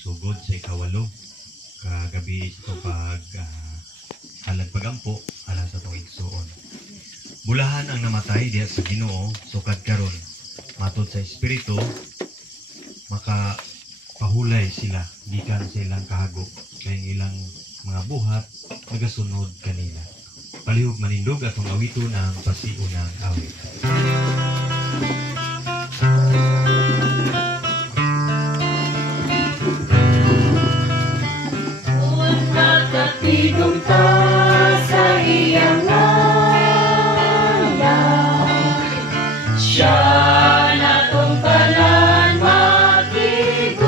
pagsugod sa ikawalo kagabi ito pag halag pagampo ala sa itong igsuon. Bulahan ang namatay diya sa Ginoo sukad karon matod sa Espiritu makapahulay sila gikan sa ilang kahagop kay ilang mga buhat nagasunod kanila. Palihog manindog atong awiton ang pasiunang awit. Tigong ta sa iyang ngalan, siya natong tanan matiguan.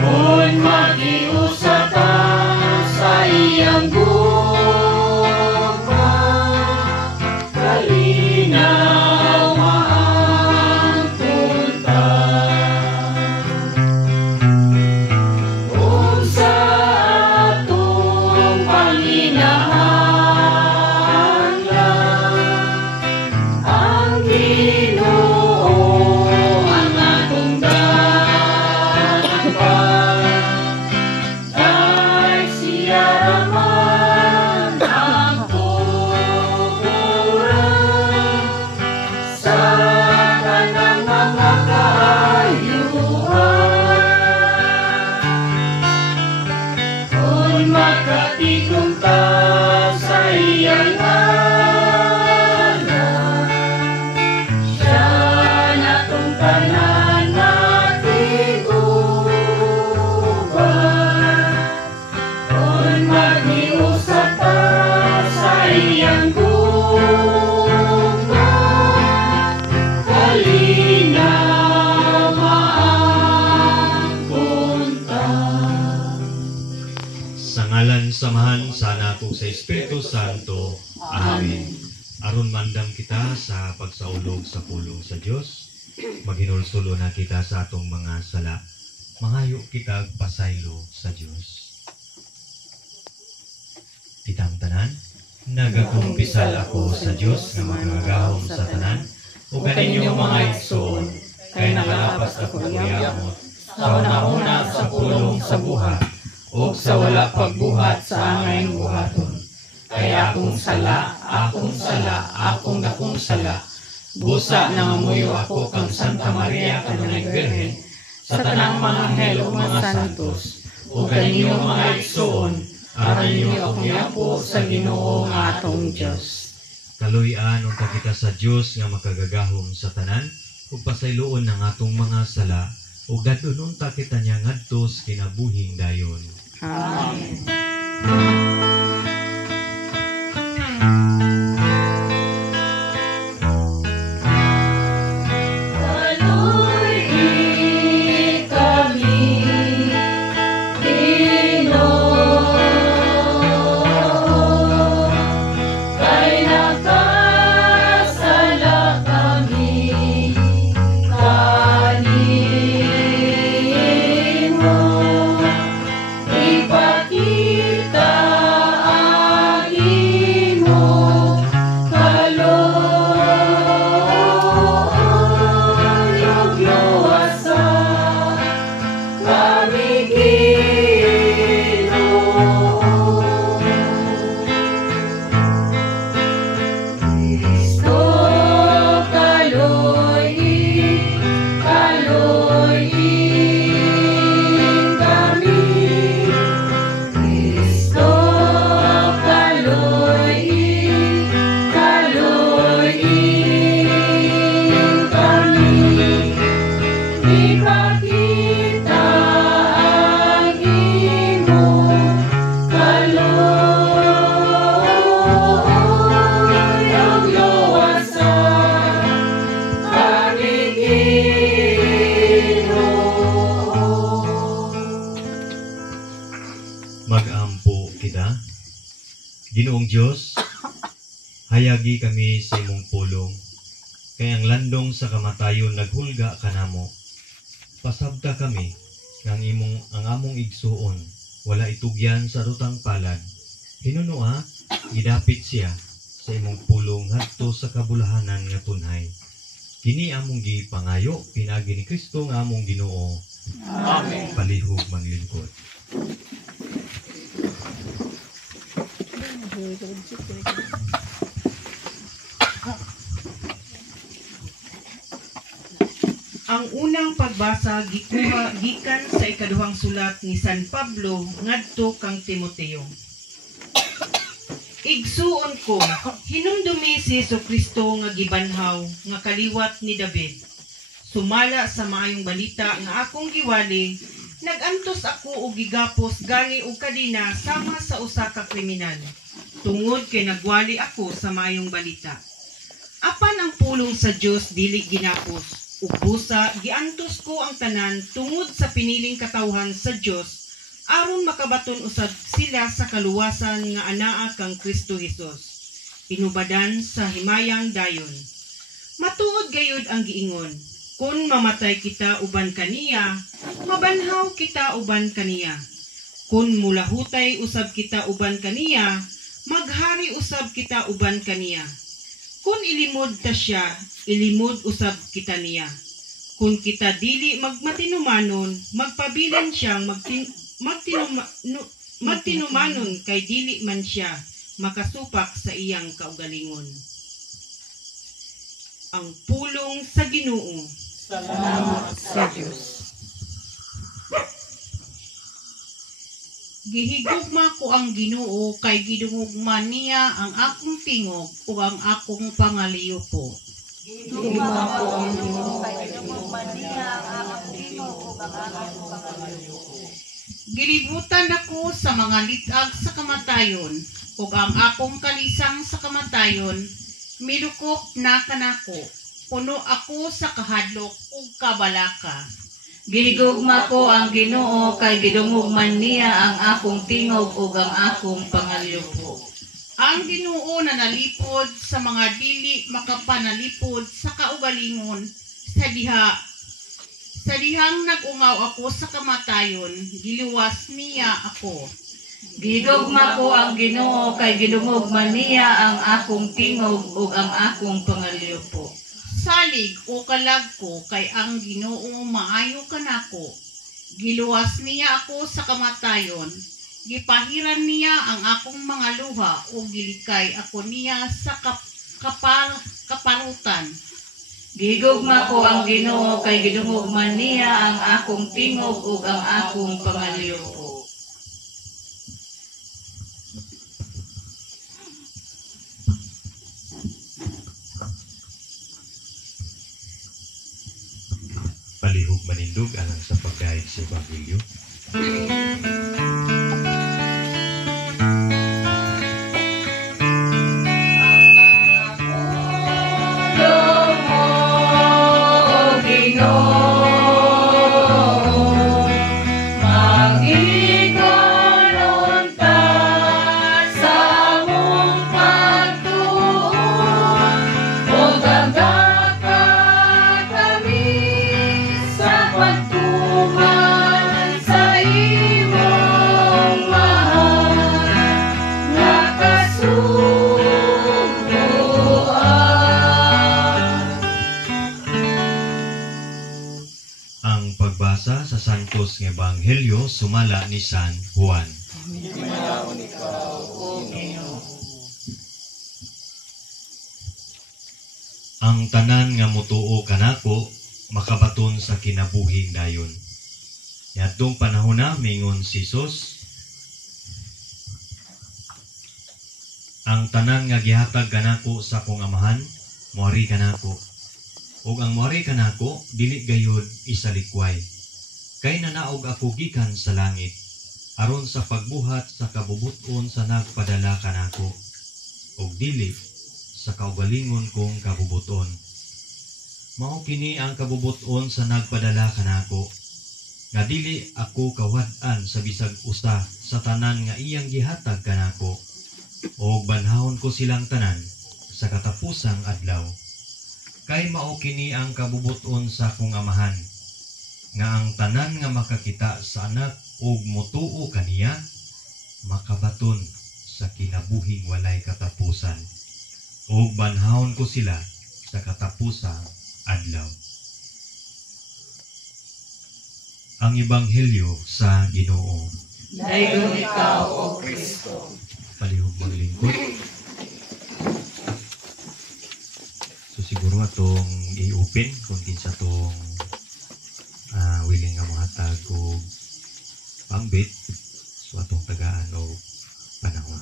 Kung mag-iusap ta sa iyang gugma, kalinaw maangkon ta. Makatigong ta sa iyang ngalan, siya natong tanan matiguan. Kung mag-iusap ta sa iyang gugma, kalinaw maangkon ta. Sa ngalan samahan sana po sa Espiritu Santo. Amen. Aron mandam kita sa pagsaulog sa pulong sa Dios, maghinulsulo na kita sa atong mga sala. Mangayo kita pasaylo sa Dios. Kitang tanan, nagakumpisal ako sa Dios nga magagahom sa tanan, ug kaninyong mga igsoon, kay nakalapas ako yamot sa una-una sa pulong sa buhat. O sa wala pagbuhat sa aming buhaton. Kay akong sala, akong dakong sala. Busa nangamuyo ako kang Santa Maria kanunay Birhen, sa tanang mga anghel o mga santos, o kaninyong mga igsoon, aron niyo akong yapo sa Ginoo nga atong Diyos. Kaluy-an unta kita sa Diyos nga makagagahom sa tanan, ug pasayloon ang atong mga sala, ug dadon unta kita niya ngadtos kinabuhing dayon. Amen. Magampo kita. Ginoong Diyos, hayagi kami sa imong pulong, kay ang landong sa kamatayon naghulga kanamo. Pasabta kami ang among igsuon, wala itugyan sa rutang palad. Hinunua, gidapit siya sa imong pulong ngadto sa kabulahanan nga tunhay. Kini among gipangayo pinagi ni Kristo nga among Ginoo. Amen. Palihog manglingkod. Ang unang pagbasa gikuha gikan sa ikaduhang sulat ni San Pablo ngadto kang Timoteo. Igsuon ko, hinumdumi si Jesucristo nga gibanhaw nga kaliwat ni David. Sumala sa maayong balita nga akong giwali, nagantos ako og gigapos gali og kadina sama sa usa ka kriminal. Tungod kay nagwali ako sa maayong balita. Apan ang pulong sa Dios dili ginapos. Ubusa, giantos ko ang tanan tungod sa piniling katawhan sa Dios aron makabaton usab sila sa kaluwasan nga anaa kang Kristo Jesus. Pinubadan sa himayang dayon. Matuod gayud ang giingon, kun mamatay kita uban kaniya, mabanhaw kita uban kaniya. Kun mulahutay usab kita uban kaniya, maghari usab kita uban kaniya. Kun ilimod ta siya, ilimod usab kita niya. Kung kita dili magmatinumanon, magpabilin siyang magtinumanon kay dili man siya makasupak sa iyang kaugalingon. Ang pulong sa Ginoo. Salamat sa Diyos. Gihigugma ko ang Ginoo kay gidungugma niya ang akong tingog ug ang akong pangaliyo po. Gihigugma ko ang Ginoo kay gidungugma niya ang akong tingog ug ang akong pangaliyo po. Gilibutan ako sa mga litag sa kamatayon ug ang akong kalisang sa kamatayon milukop na kanako. Puno ako sa kahadlok ug kabalaka. Gihigugma ko ang Ginoo kay gidungugman niya ang akong tingog ug ang akong pangaliyo po. Ang Ginoo na nalipod sa mga dili makapanalipod sa kaugalingon sa dihang nag-ungaw ako sa kamatayon, giluwas niya ako. Gihigugma ko ang Ginoo kay gidungugman niya ang akong tingog ug ang akong pangaliyo po. Salig o kalag ko kay ang Ginoo maayo kanako. Giluwas niya ako sa kamatayon. Gipahiran niya ang akong mga luha o gilikay ako niya sa kaparutan. Gihigugma ko ang Ginoo kay gidungugman niya ang akong tingog ug ang akong pangaliyo po. Palihog manindog alang sa pagdayeg sa Ebanghelyo. Pagbasa sa Santos nga Ebanghelyo sumala ni San Juan. Ang tanan nga motuo kanako makabaton sa kinabuhing dayon. Yadtong panahon na mingon si Jesus, ang tanan nga gihatag kanako sa akong amahan, moari kanako. Ug ang moari kanako dili gayud isalikway. Kay nanaog ako gikan sa langit aron sa pagbuhat sa kabubuton sa nagpadala kanako ug dili sa kaugalingon kong kabubuton. Mao kini ang kabubuton sa nagpadala kanako nga dili ako kawad-an sa bisag usa sa tanan nga iyang gihatag kanako ug banhawon ko silang tanan sa katapusang adlaw. Kay mao kini ang kabubuton sa akong amahan, nga ang tanan nga makakita sa anak ug motuo kaniya, makabaton sa kinabuhing walay katapusan. Ug banhawon ko sila sa katapusang adlaw. Ang Ebanghelyo sa Ginoo. Dayon ikaw, O Kristo. Palihog maglingkod. So siguro atong i-open kung kinsa tong willing nga mahatag og pambit. So atong tagaan og panahon.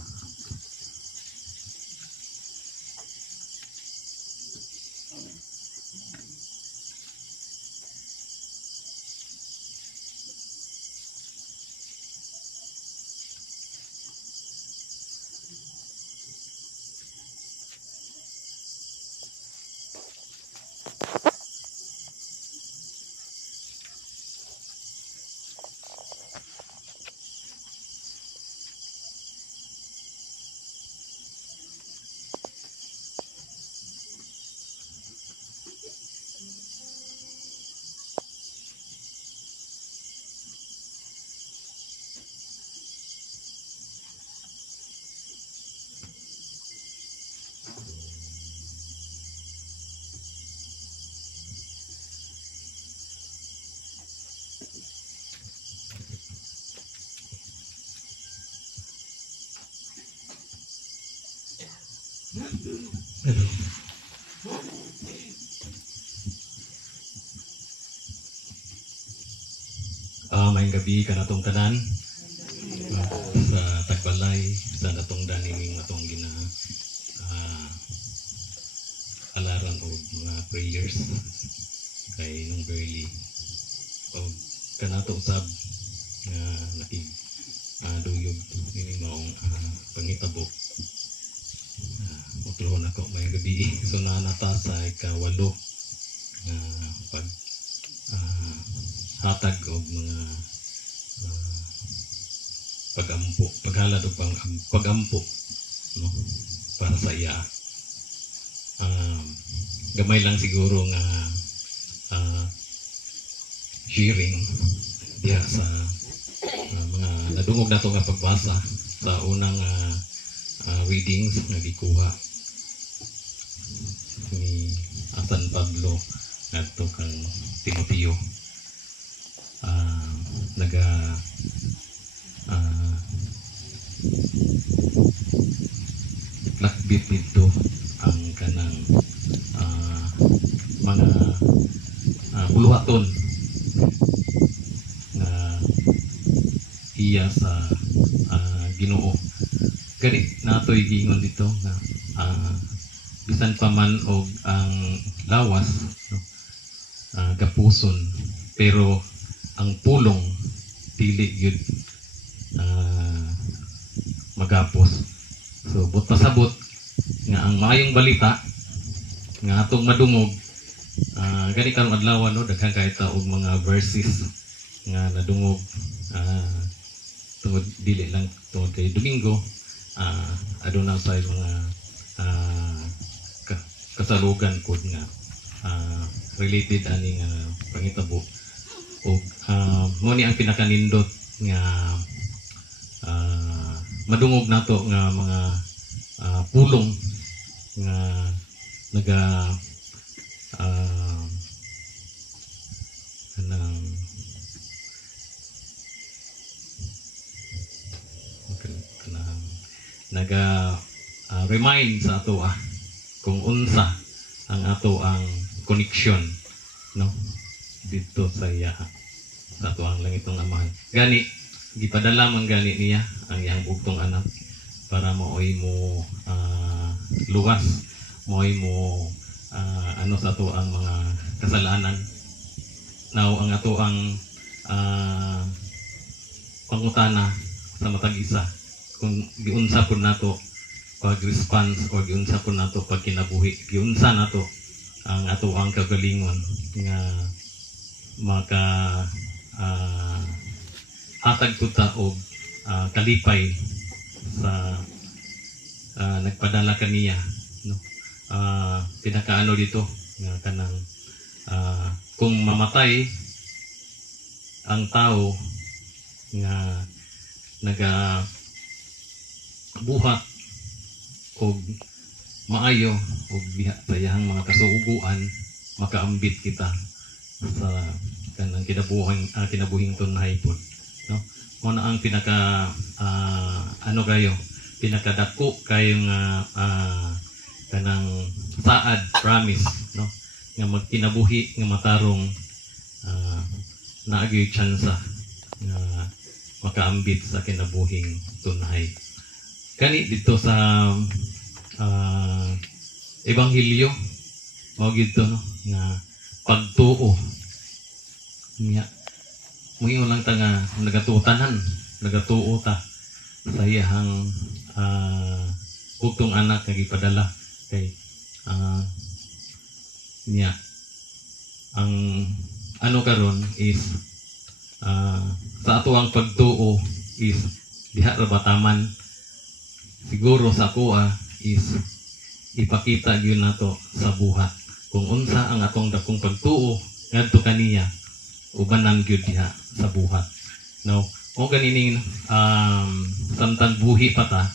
Maayong gabi kanatong tanan sa tagbalay sa natong daniming natong gina alaran og mga prayers kay nung barely og kanatong sab nga duyog ini maong pangitabo. Utlohon ako maayong gabi. So nanata sa ikawalo pag hatag og mga paghalad og pagampo no para sa iya. Gamay lang siguro nga sharing diha sa mga nadungog nato nga pagbasa sa unang readings nga gikuha ni San Pablo ngadto kang Timoteo. Lakbit dito ang kanang mga buluhaton na iya sa Ginoo. Gani natoy giingon dito na bisan pa man og ang lawas no, gapuson pero ang pulong dili gyud magapos. So but pasabot nga ang maayong balita nga atong madungog gani karong adlaw no daghang kaita og mga verses nga nadungog tungod dili lang tungod kay Domingo aduna sa mga kasalugan kod nga related aning pangitabo og mo ni ang pinakanindot nga madungog nato nga mga pulong nga naga kanang naga remind sa ato kung unsa ang ato ang connection no dito sa iya sa ato ang langitong amahan. Gani gipadala man gani niya ang iyang bugtong anak para maoy mo luwas, maoy mo ano sa ato ang mga kasalanan. Now ang ato ang pangutana sa matag isa kung giunsa pud nato pag response o giunsa pud nato pag kinabuhi, giunsa nato ang ato ang kagalingon nga maka hatag tuta og kalipay sa nagpadala kaniya no pinakaano dito nga kanang kung mamatay ang tao nga naga buhat og maayo og diha sa iyang mga kasuuguan makaambit kita sa kanang kinabuhing tunay po, no? Mo na ang pinaka pinakadako kayo nga kanang saad promise, no, nga magkinabuhi nga matarong naagyoy tsansa nga makaambit sa kinabuhing tunay. Kani dito sa Ebanghelyo mao gito, no, nga pagtuo niya muyo lang ta nga nagatuo ta sa iyang bugtong anak nga gipadala kay niya ang karon is sa ato ang pagtuo is diha ra bataman siguro sa kuha is ipakita gyud nato sa buhat kung unsa ang atong dakong pagtuo ngadto kaniya ubanan gyud diha sa buhat. Now, o ganining samtang buhi pa ta,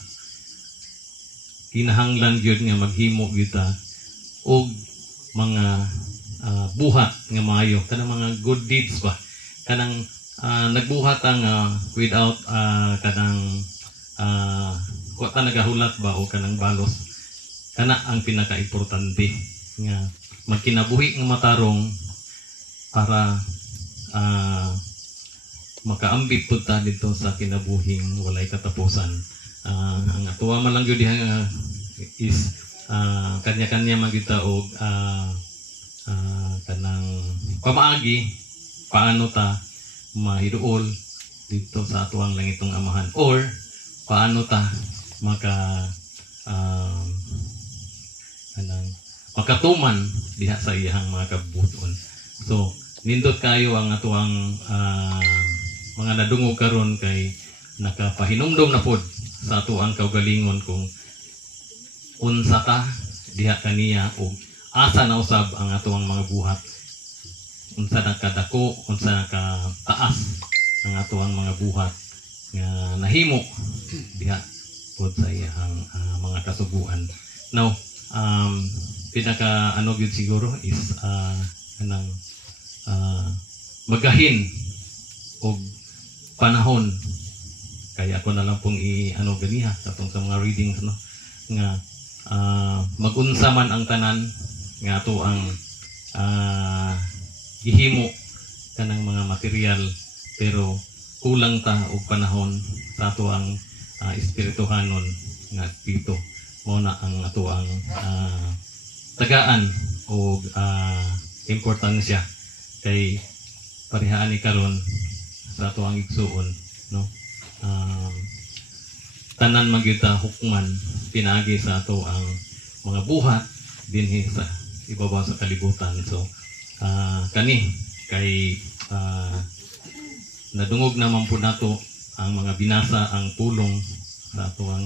kinahanglan gyud nga maghimo gyud ta og mga buhat nga maayo, kanang mga good deeds ba, kanang nagbuhat ang without kanang wa ta nagahulat ba o kanang balos, kana ang pinaka-importante nga magkinabuhi nga matarong para makaambit pud ta dito sa kinabuhing walay katapusan. Ang atuwa man lang gyud diha is kanya-kanya magita og kanang pamaagi paano ta mahiduol dito sa atuang langitong amahan, or paano ta makatuman diha sa iyang mga kabuton. So nindot kayo ang atuang mga nadungog karon kay nakapahinumdom na pod sa atuang kaugalingon kung unsa ta diha kaniya o asa na usab ang atuang mga buhat, unsa nakadako, unsa nakataas ang atuang mga buhat nga nahimo diha pod sa iyang mga kasuguan. Now pinaka gyud siguro is kanang magahin og panahon kaya ako na lang pong ganiha katong sa mga readings, no, nga magunsa man ang tanan nga ato ang gihimo kanang mga material, pero kulang ta og panahon sa ato ang espirituhanon nga espiritu. Mao na ang ato ang tagaan og importansya kay parihaan ni karon sa ato ang igsuon, no, tanan magyuta hukman pinaagi sa ato ang mga buhat dinhi sa ibabaw sa kalibutan. So kani kay nadungog naman po nato ang mga binasa ang pulong sa ato ang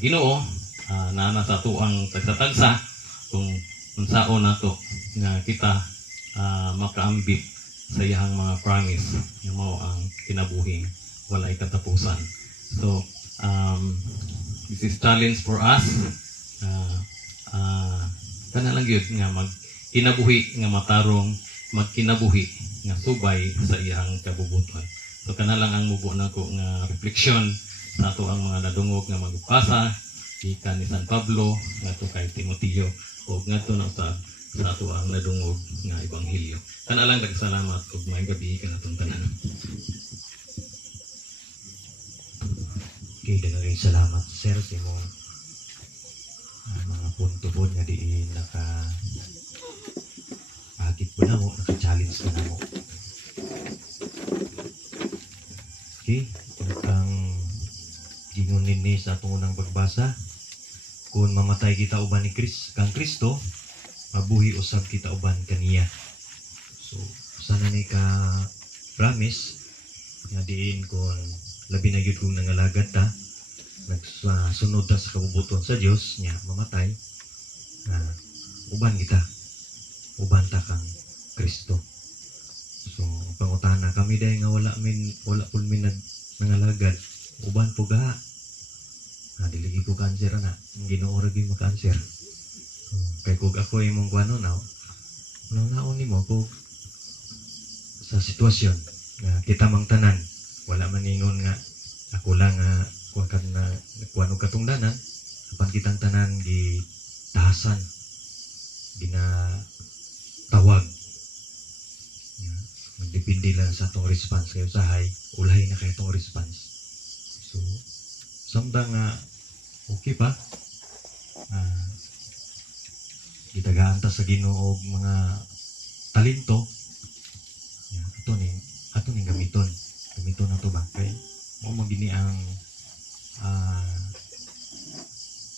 Ginoo, na sa ato ang tagsa-tagsa kung unsaon nato nga kita makaambit sa iyang mga promise nga mao ang kinabuhing walay katapusan. So this is challenge for us, kana lang gyud nga magkinabuhi nga matarong, magkinabuhi nga subay sa iyang kabubuton. So kana lang ang mubo nako nga refleksyon sa ato ang mga nadungog nga magbasa gikan ni San Pablo ngadto kay Timoteo o ngadto na sa ato ang nadungog nga ebanghelyo. Kana lang nagsalamat ug maayong gabi kanatong tanan. Okay, daghang salamat sir sa imong mga punto po nga di agit po na mo, naka-challenge ka na mo. Okay, ang gingunin ni sa atong unang pagbasa, kung mamatay kita uban ni kang Kristo, mabuhi usab kita uban kaniya. So sana ni ka promise nga diin kung labi na gyud kung nangalagad ta, nagsunod ta sa kabubuton sa Dios nya mamatay, uban kita, uban ta kang Kristo. So pangutana kami dahil nga wala pun min nangalagad, uban po ga dili ko cancer na Ginoo ra gyud makanser. Kay kung ako imong kuano na naon nimo ko sa sitwasyon nga kita mang tanan wala man ningon nga ako lang nga kuan kan na kuan og katungdanan apan kitang tanan gi tahasan ginatawag magdepende lang sa atong response kayo usahay ulahi na kay atong response so samtang nga okay pa gitagaan ta sa Ginoo og mga talento ato ning gamiton nato ba kay mao magini ang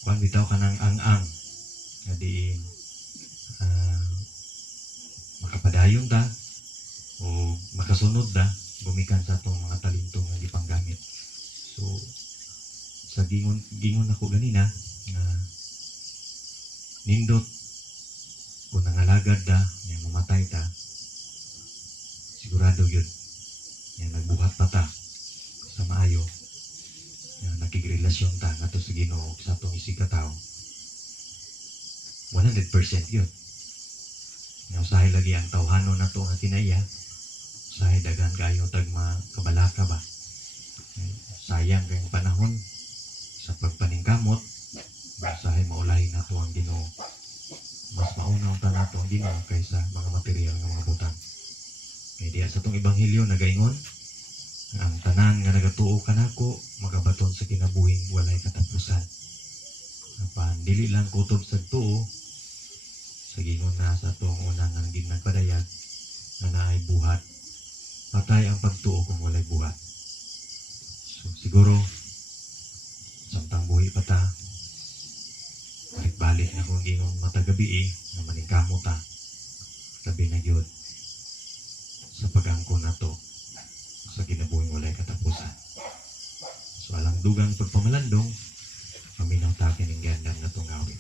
kuan bitaw kanang ang nga di makapadayon ta o makasunod ta gumikan sa atong mga talento nga gipanggamit so sa gingon ako ganina nga nindot kung nangalagad ta nga mamatay ta sigurado yun nga nagbuhat pa ta sa maayo nga nakigrelasyon ta nga to sa Ginoo sa atong isig ka tao 100% yun nga usahay lagi ang tawhanon na to nga kinaiya usahay dagan kayo tag makabalaka ba sayang kayong panahon sa pagpaningkamot usahay maulahin na to ang Ginoo mas mauna ang nato ang Ginoo kaysa mga material nga mga butang kaya diya sa itong Ebanghelyo nagaingon ang tanan nga nagatuo kanako magabaton sa kinabuhing walay katapusan apan dili lang kutob sa tuo sa gingon na sa itong unang ang ginagpadayag na naay buhat patay ang pagtuo kung walay buhat so siguro samtang buhi pa ta balik na kung gingon matagabi na maningkamo ta labi na yun sa pag-angko na to sa kinabuhing walay katapusan so alang dugang pagpamalandong paminaw ta kining gandang na itong awit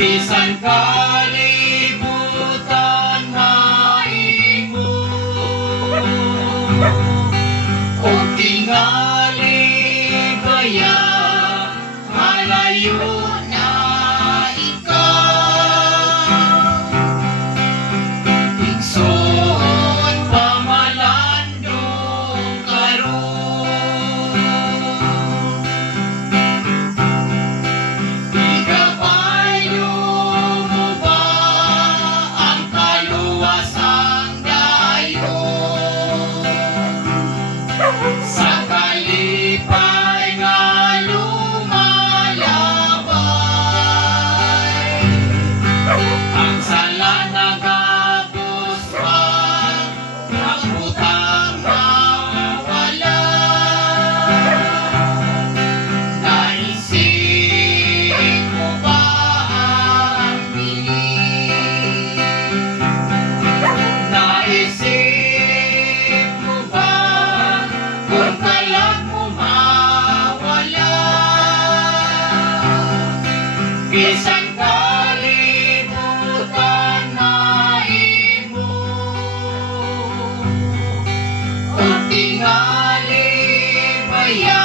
Bisan kalibutan maimo o tingali baya malayo na ikaw Igsoon pamalandong karon sa kalipay nga lumalabay ang sala nagabos pa ang butang mawala naisip mo ba ang piling naisip mo ba kung kalag mo mawala bisan kalibutan maimo o tingali baya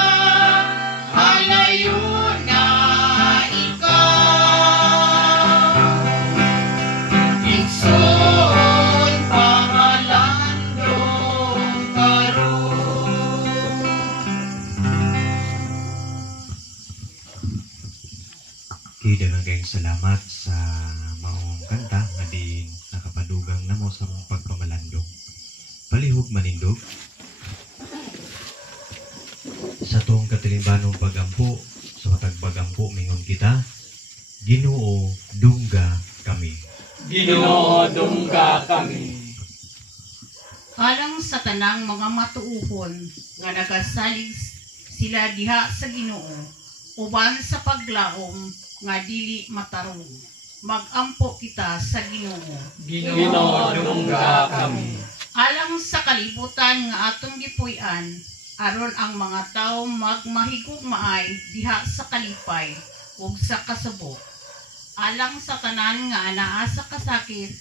halayo na ikaw Igsoon pamalandong karon okay dagang kayong salamat sa maong kanta nga di palihog manindog. Sa tong katilimbanong pagampo, sa matag pagampo mingon kita, Ginoo dungga kami. Ginoo dungga kami. Alang sa tanang mga matuuhon nga nagasalig sila diha sa Ginoo, uban sa paglaom nga dili matarong. Magampo kita sa Ginoo. Ginoo dungga kami. Alang sa kalibutan nga atong gipuy-an, aron ang mga tawo magmahigugmaay diha sa kalipay ug sa kasubok. Alang sa tanan nga anaa sa kasakit,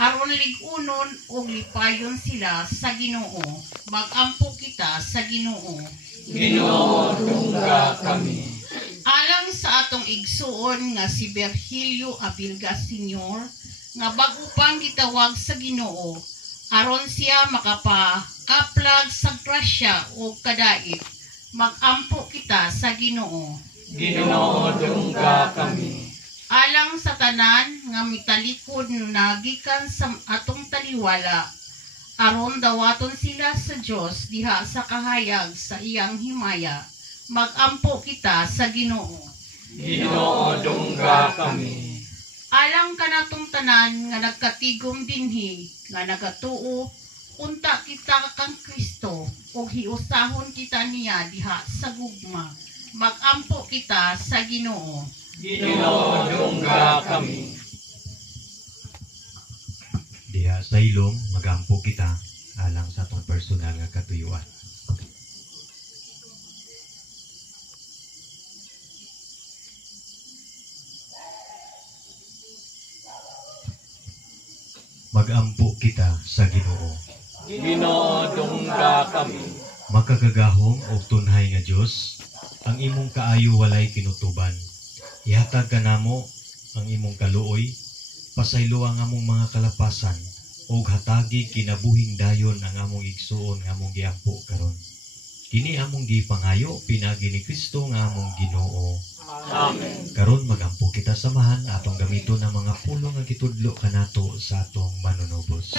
aron ligunon ug lipayon sila sa Ginoo. Magampo kita sa Ginoo. Ginoo dungga kami. Alang sa atong igsuon nga si Virgilio Abilga Sr. nga bago pang gitawag sa Ginoo, aron siya makapa-aplag sa grasya o kadait, magampo kita sa Ginoo. Ginoo dungga kami. Alang sa tanan nga mitalikod na gikan sa atong taliwala, aron dawaton sila sa Dios diha sa kahayag sa iyang himaya, magampo kita sa Ginoo. Ginoo dungga kami. Alang kanatong tanan nga nagkatigom dinhi nga nagatuo, unta kita kang Kristo ug hiusahon kita niya diha sa gugma, magampo kita sa Ginoo. Ginoo dungga kami. Diha sa ilong, magampo kita alang sa atong personal nga katuyuan. Magampo kita sa Ginoo. Ginoo dungga kami. Makagagahom og tunhay nga Dios, ang imong kaayo walay kinutuban. Ihatag kanamo ang imong kaluoy, pasaylo ang among mga kalapasan, ug hatagi kinabuhing dayon ang among igsuon nga among giampo karon. Kini among gipangayo pinagi ni Kristo nga among Ginoo. Amen. Karon magampo kita samahan atong gamiton ang mga pulong nga gitudlo kanato sa atong manunubos.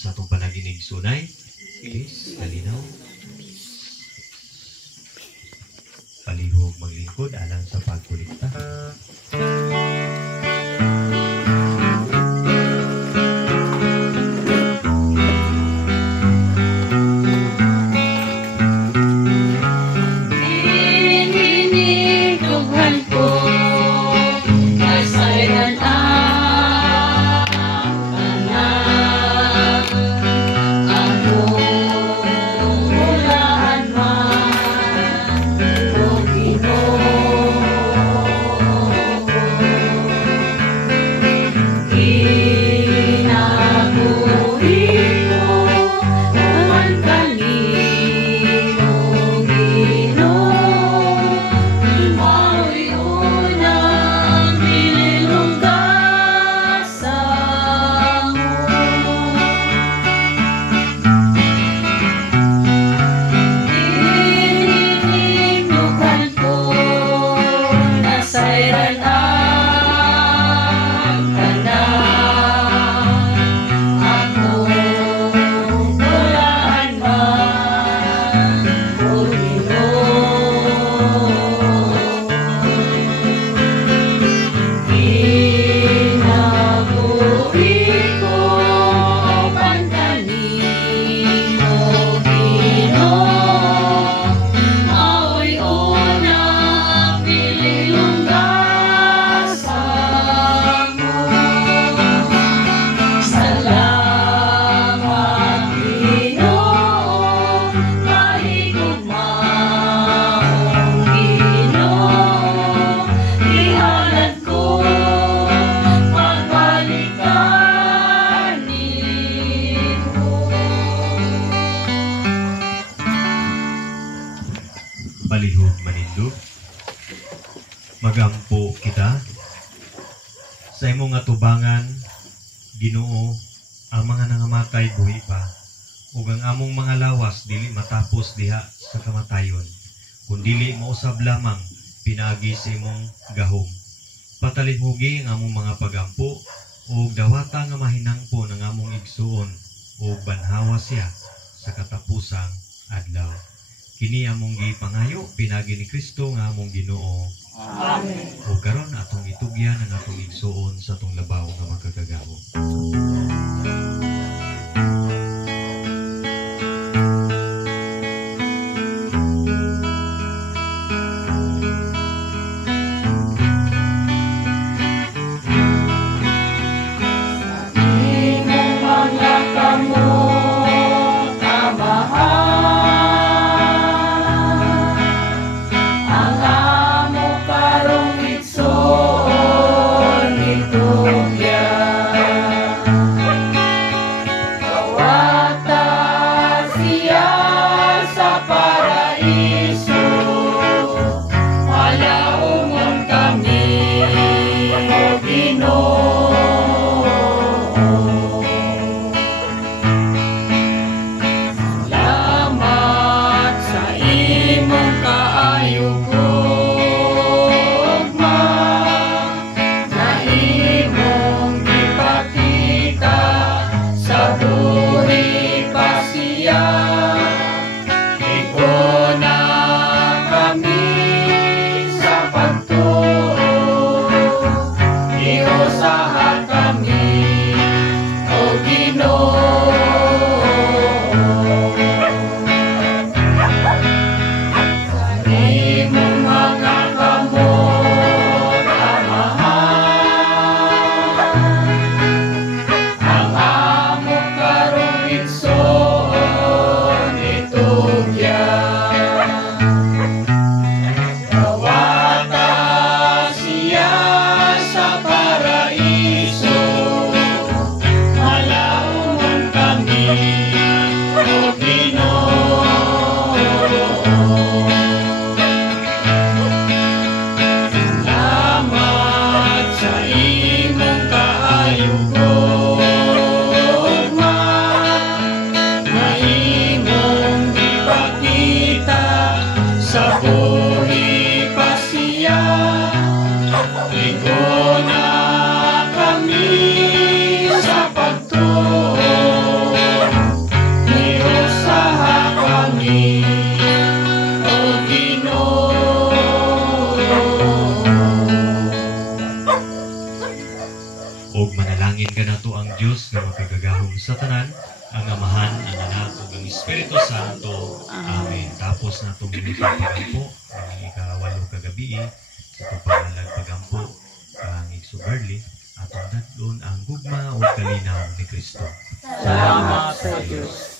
Sa atong panaginig sunay, peace, kalinaw, palihog maglingkod alang sa pagkulikta. balihog manindog. Magampo kita sa imong atubangan, Ginoo, ang mga nangamatay buhi pa, ug ang among mga lawas dili matapos diha sa kamatayon, kun dili mausab lamang pinaagi sa imong gahom. Patalinghugi ang among mga pagampo, ug dawata nga mahinangpo ng among igsuon, ug banhawa siya sa katapusang adlaw. Kini among gipangayo pinagi ni Kristo nga among Ginoo. Amen. O karon atong itugyan ang atong igsuon sa atong labaw nga magkakagaho. Og manalangin ka nato ang Dios nga makagagahom sa tanan, ang Amahan, ang Anak, ug ang Espiritu Santo. Amen. Tapos na itong pagampo, ang ika-8 kagabi, sa itong pangalag pagampo, ang igsubarli, at ang dadlon ang gugma o kalinaw ni Kristo. Salamat sa Diyos.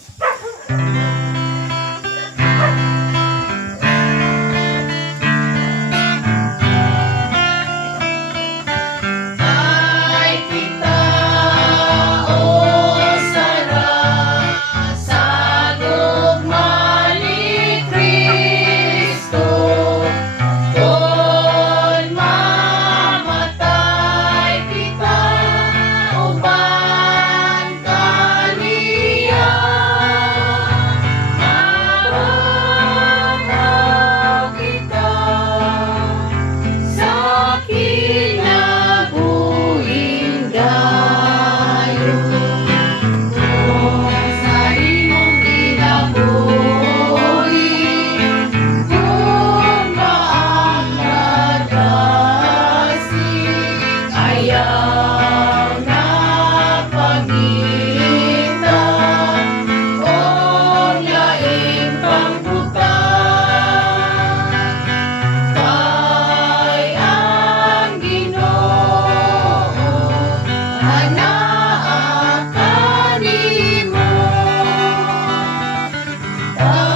Oh